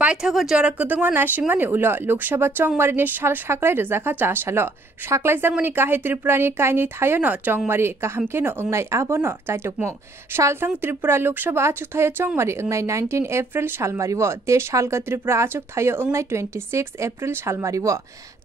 पाइथागो जरा कदंगमा नासिंगमानि उल लोकसभा चंगमारिनि साल साक्लाय रजाखा चासाल साक्लाय जांगमानि काहे त्रिपुरानि कायनि थायनो चंगमारि काहामकेनो ओंनाय आबनो चाइटकमु सालथां त्रिपुरा लोकसभा आचुक थायो चंगमारि ओंनाय 19 एप्रिल सालमारिवो ते सालगा त्रिपुरा आचुक थायो ओंनाय 26 एप्रिल सालमारिवो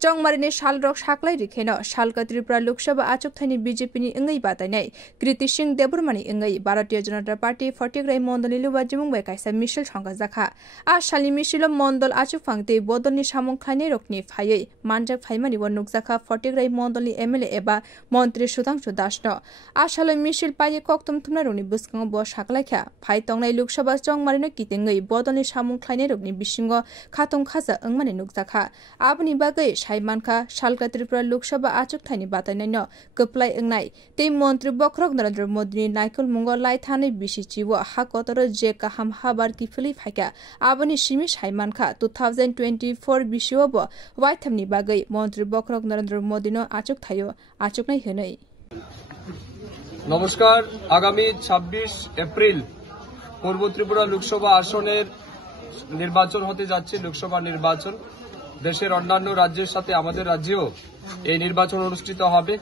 चंगमारिनि सालरक साक्लाय रिखेनो सालगा त्रिपुरा लोकसभा आचुक थायनि बीजेपीनि ओंगै बातायनाय कृति सिंह देबबर्मानि ओंगै भारतीय जनता पार्टी फटिग्राय मन्दलनि लुबाजिमुं बेकायसा मिसल संगा जाखा आ सालनि मिसिल मन्दल आचुक फांते बदलनि सामुं खायनाय रकनि फायै मानजाक फायमानि व नुकजाखा फटिग्राय मन्दलनि एमएलए एबा मन्त्री सुधांशु दासनो आसाल मिसिल पाये कक्तम थुमना रकनि बुस्कांग ब साकलायखा फाय तंनाय लोकसभा चंगमारिनो कितेंगै बदलनि सामुं खायनाय रकनि बिसिंग खाथं खाजा ओंमानि नुकजाखा आबनि बागै सायमानखा सालगा त्रिपुरा लोकसभा आचुक थायनि बातायनायनो कप्लाय ओंनाय ते मन्त्री बख्रक नरेन्द्र मोदीनि नायकल मुंग लायथानै बिसिचिव हाकतर जे काहाम हाबार किफुलि फायका आबनि सिमि सायमानखा 2024 बिसिवब वाइथामनि बागै मन्त्री बख्रक नरेन्द्र मोदीनो आचुक थायो आचुकनाय होनै नमस्कार आगामी 26 एप्रिल पूर्व त्रिपुरा लोकसभा आसनेर निर्वाचन होते जाच्छे लोकसभा निर्वाचन देशेर अन्यान्य राज्येर साथे आमादेर राज्येও এই নির্বাচন অনুষ্ঠিত হবে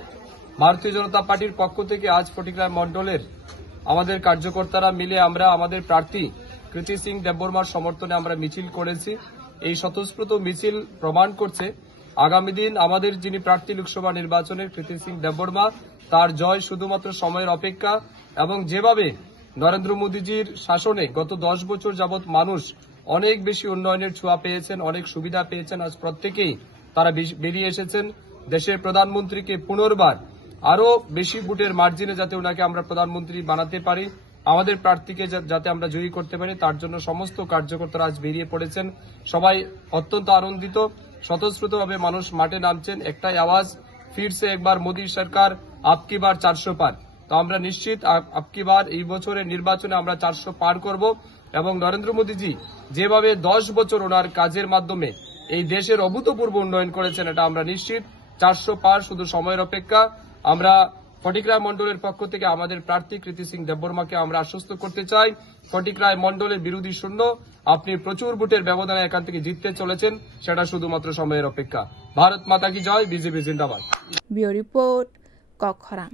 ভারতীয় জনতা পার্টির পক্ষ থেকে আজ ফটিকরায় মণ্ডলের আমাদের কার্যকর্তারা মিলে আমরা আমাদের প্রার্থী কৃতি সিং দেববর্মার সমর্থনে আমরা মিছিল করেছি এই স্বতঃস্ফূর্ত মিছিল প্রমাণ করছে আগামী দিন আমাদের যিনি প্রার্থী লোকসভা নির্বাচনের কৃতি সিং দেববর্মা তার জয় শুধুমাত্র সময়ের অপেক্ষা এবং যেভাবে নরেন্দ্র মোদীজির শাসনে গত 10 বছর যাবত মানুষ অনেক বেশি উন্নয়নের ছোঁয়া পেয়েছেন অনেক সুবিধা পেয়েছেন আজ প্রত্যেকেই তারা বেরিয়ে এসেছেন দেশের প্রধানমন্ত্রীকে পুনর্বার আরো বেশি ভোটের মার্জিনে যাতে ওনাকে আমরা প্রধানমন্ত্রী বানাতে পারি আমাদের প্রার্থীকে যাতে আমরা জয়ী করতে পারি তার জন্য সমস্ত কার্যকর্তারা আজ বেরিয়ে পড়েছেন সবাই অত্যন্ত আনন্দিত স্বতঃস্ফূর্তভাবে মানুষ মাঠে নামছেন একটাই আওয়াজ ফিরছে একবার মোদী সরকার আপকি বার 400 পার তো আমরা নিশ্চিত আপকি বার এই বছরের নির্বাচনে আমরা 400 পার করব এবং নরেন্দ্র মোদীজি যেভাবে 10 বছর ওনার কাজের মাধ্যমে এই দেশের অভূতপূর্ব উন্নয়ন করেছেন এটা আমরা নিশ্চিত 400 পার শুধু সময়ের অপেক্ষা আমরা ফটিকরায় মণ্ডলের পক্ষ থেকে আমাদের প্রার্থী কৃতি সিং দেববর্মাকে আমরা আশ্বস্ত করতে চাই ফটিকরায় মণ্ডলের বিরোধী শূন্য আপনি প্রচুর ভোটের ব্যবধানে এখান থেকে জিততে চলেছেন সেটা শুধুমাত্র সময়ের অপেক্ষা ভারত মাতা কি জয় বিজেপি জিন্দাবাদ ব্যুরো রিপোর্ট কখরাং।